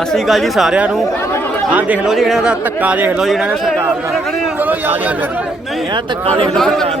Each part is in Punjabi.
ਸਤਿ ਸ਼੍ਰੀ ਅਕਾਲ ਜੀ ਸਾਰਿਆਂ ਨੂੰ ਆਹ ਦੇਖ ਲਓ ਜੀ ਇਹਨਾਂ ਦਾ ਧੱਕਾ ਦੇਖ ਲਓ ਜੀ ਇਹਨਾਂ ਨੇ ਸਰਕਾਰ ਦਾ ਧੱਕਾ ਦੇਖ ਲਓ ਇਹ ਧੱਕਾ ਦੇਖ ਲਓ ਸਰਕਾਰ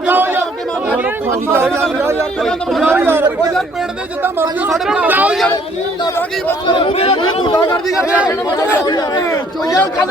ਦਾ ਪਿੰਡ ਦੇ ਜਿੱਦਾਂ ਮਰਜ਼ੀ ਸਾਡੇ ਜਾਓ ਯਾਰ ਦਾਦਾ ਕੀ ਇਹ ਗੁੰਡਾ ਕਰਦੀ ਕਰਦੇ ਯਾਰ ਕੱਲ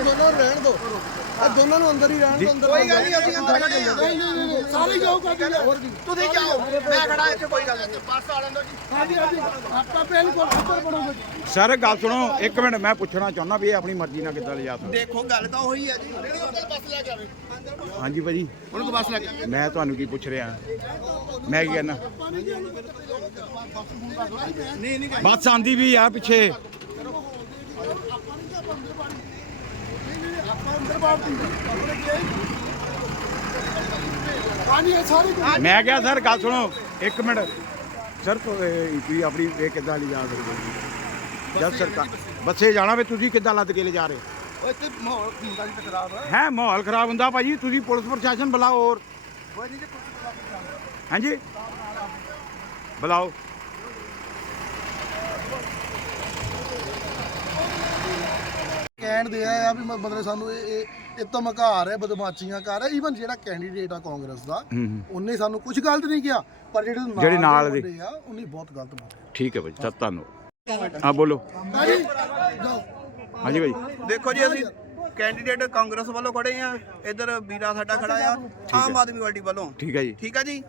ਦੋਨੋਂ ਰਹਿਣ ਦੋ ਆ ਦੋਨਾਂ ਨੂੰ ਅੰਦਰ ਹੀ ਰਹਿਣ ਦੋ ਅੰਦਰ ਕੋਈ ਗੱਲ ਨਹੀਂ ਅਸੀਂ ਅੰਦਰ ਖੜੇ ਆ ਨਹੀਂ ਨਹੀਂ ਨਹੀਂ ਸਾਰੇ ਜਾਓ ਕਾਜੀ ਹੋਰ ਕੀ? ਤੁਸੀਂ ਜਾਓ ਮੈਂ ਖੜਾ ਇੱਥੇ ਕੋਈ ਗੱਲ ਨਹੀਂ। ਬੱਸ ਵਾਲਿਆਂ ਦੋ ਜੀ। ਹਾਂਜੀ ਹਾਂਜੀ। ਆਪਾਂ ਬਿਲਕੁਲ ਉੱਪਰ ਬਣੋਗੇ ਜੀ। ਸਰ ਗੱਲ ਸੁਣੋ ਇੱਕ ਮਿੰਟ ਮੈਂ ਪੁੱਛਣਾ ਚਾਹੁੰਦਾ ਵੀ ਇਹ ਆਪਣੀ ਮਰਜ਼ੀ ਨਾਲ ਕਿੱਦਾਂ ਲਿਜਾ ਸਕਦੇ? ਦੇਖੋ ਗੱਲ ਤਾਂ ਉਹੀ ਹੈ ਜੀ। ਬੱਸ ਲੈ ਕੇ ਆਵੇ ਹਾਂਜੀ ਭਾਜੀ। ਉਹਨਾਂ ਕੋ ਬੱਸ ਲੈ ਕੇ ਮੈਂ ਤੁਹਾਨੂੰ ਕੀ ਪੁੱਛ ਰਿਹਾ? ਮੈਂ ਕੀ ਕਹਿਣਾ? ਬੱਸ ਆਂਦੀ ਵੀ ਆ ਪਿੱਛੇ। ਮੈਂ ਕਿਹਾ ਸਰ ਗੱਲ ਸੁਣੋ ਇੱਕ ਮਿੰਟ। ਸਰ ਤੁਸੀਂ ਆਪਣੀ ਇਹ ਕਿੱਦਾਂ ਲਿਜਾ ਸਕਦੇ ਹੋ? ਜਦ ਸਰਕਾਰ ਬੱਸੇ ਜਾਣਾ ਵੇ ਤੁਸੀਂ ਕਿੱਦਾਂ ਲੱਦ ਕੇ ਲਿਜਾ ਰਹੇ ਉਹ ਇੱਥੇ ਮਾਹੌਲ ਹੁੰਦਾ ਜੀ ਖਰਾਬ ਹੈ ਹੈ ਮਾਹੌਲ ਖਰਾਬ ਹੁੰਦਾ ਭਾਜੀ ਤੁਸੀਂ ਪੁਲਿਸ ਪ੍ਰਸ਼ਾਸਨ ਬੁਲਾਓ ਹੋਰ। ਹਾਂਜੀ। ਬੁਲਾਓ। ਕਹਿਣ ਦੇ ਆ ਵੀ ਮਤਲਬ ਸਾਨੂੰ ਇਹ ਇਹ ਇਹ ਤਾਂ ਮਕਾਰ ਹੈ ਬਦਮਾਸ਼ੀਆਂ ਕਰ ਹੈ। ਈਵਨ ਜਿਹੜਾ ਕੈਂਡੀਡੇਟ ਆ ਕਾਂਗਰਸ ਦਾ ਹੂੰ ਹੂੰ। ਉਹਨੇ ਸਾਨੂੰ ਕੁਝ ਗਲਤ ਨਹੀਂ ਕਿਹਾ ਪਰ ਜਿਹੜੇ ਨਾਲ ਜਿਹੜੇ ਨਾਲ ਦੇ। ਆ ਉਹਨੇ ਬਹੁਤ ਗਲਤ ਬੋਲੇ ਠੀਕ ਹੈ ਸਰ ਧੰਨਵਾਦ ਹਾਂ ਬੋਲੋ। ਹਾਂਜੀ ਭਾਈ ਦੇਖੋ ਜੀ ਅਸੀਂ ਕੈਂਡੀਡੇਟ ਕਾਂਗਰਸ ਵੱਲੋਂ ਖੜੇ ਆ ਇਧਰ ਵੀਰਾ ਸਾਡਾ ਖੜਾ ਆ ਆਮ ਆਦਮੀ ਪਾਰਟੀ ਵੱਲੋਂ। ਠੀਕ ਹੈ ਜੀ। ਠੀਕ ਆ ਜੀ?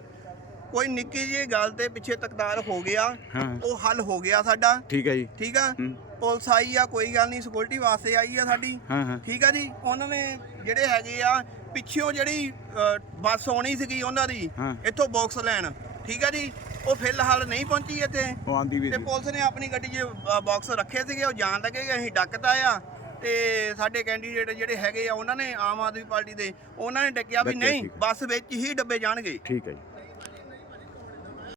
ਕੋਈ ਨਿੱਕੀ ਜਿਹੀ ਗੱਲ ਤੇ ਪਿੱਛੇ ਤਕਦਾਰ ਹੋ ਗਿਆ ਹਾਂ। ਉਹ ਹੱਲ ਹੋ ਗਿਆ ਸਾਡਾ। ਠੀਕ ਹੈ ਜੀ। ਠੀਕ ਆ? ਹੂੰ। ਪੁਲਿਸ ਆਈ ਆ ਕੋਈ ਗੱਲ ਨਹੀਂ ਸਿਕਿਉਰਿਟੀ ਵਾਸਤੇ ਆਈ ਆ ਸਾਡੀ। ਹਾਂ ਹਾਂ। ਠੀਕ ਆ ਜੀ? ਉਹਨਾਂ ਨੇ ਜਿਹੜੇ ਹੈਗੇ ਆ ਪਿੱਛੋਂ ਜਿਹੜੀ ਅ, ਬੱਸ ਆਉਣੀ ਸੀਗੀ ਉਹਨਾਂ ਦੀ ਹਾਂ। ਇੱਥੋਂ ਬਾਕਸ ਲੈਣ। ਠੀਕ ਆ ਜੀ? ਉਹ ਫਿਲਹਾਲ ਨਹੀਂ ਪਹੁੰਚੀ ਇੱਥੇ। ਉਹ ਆਂਦੀ ਵੀ ਤੇ ਸੀ। ਪੁਲਿਸ ਨੇ ਆਪਣੀ ਗੱਡੀ 'ਚ ਬਾਕਸ ਰੱਖੇ ਸੀਗੇ ਉਹ ਜਾਣ ਲੱਗੇ ਕਿ ਅਸੀਂ ਡੱਕਤਾ ਆ। ਤੇ ਸਾਡੇ ਕੈਂਡੀਡੇਟ ਜਿਹੜੇ ਹੈਗੇ ਆ ਉਹਨਾਂ ਨੇ ਆਮ ਆਦਮੀ ਪਾਰਟੀ ਦੇ ਉਹਨਾਂ ਨੇ ਡੱਕਿਆ ਵੀ ਨਹੀਂ ਠੀਕ ਹੈ। ਬੱਸ ਵਿੱਚ ਹੀ ਡੱਬੇ ਜਾਣਗੇ। ਠੀਕ ਹੈ ਜੀ।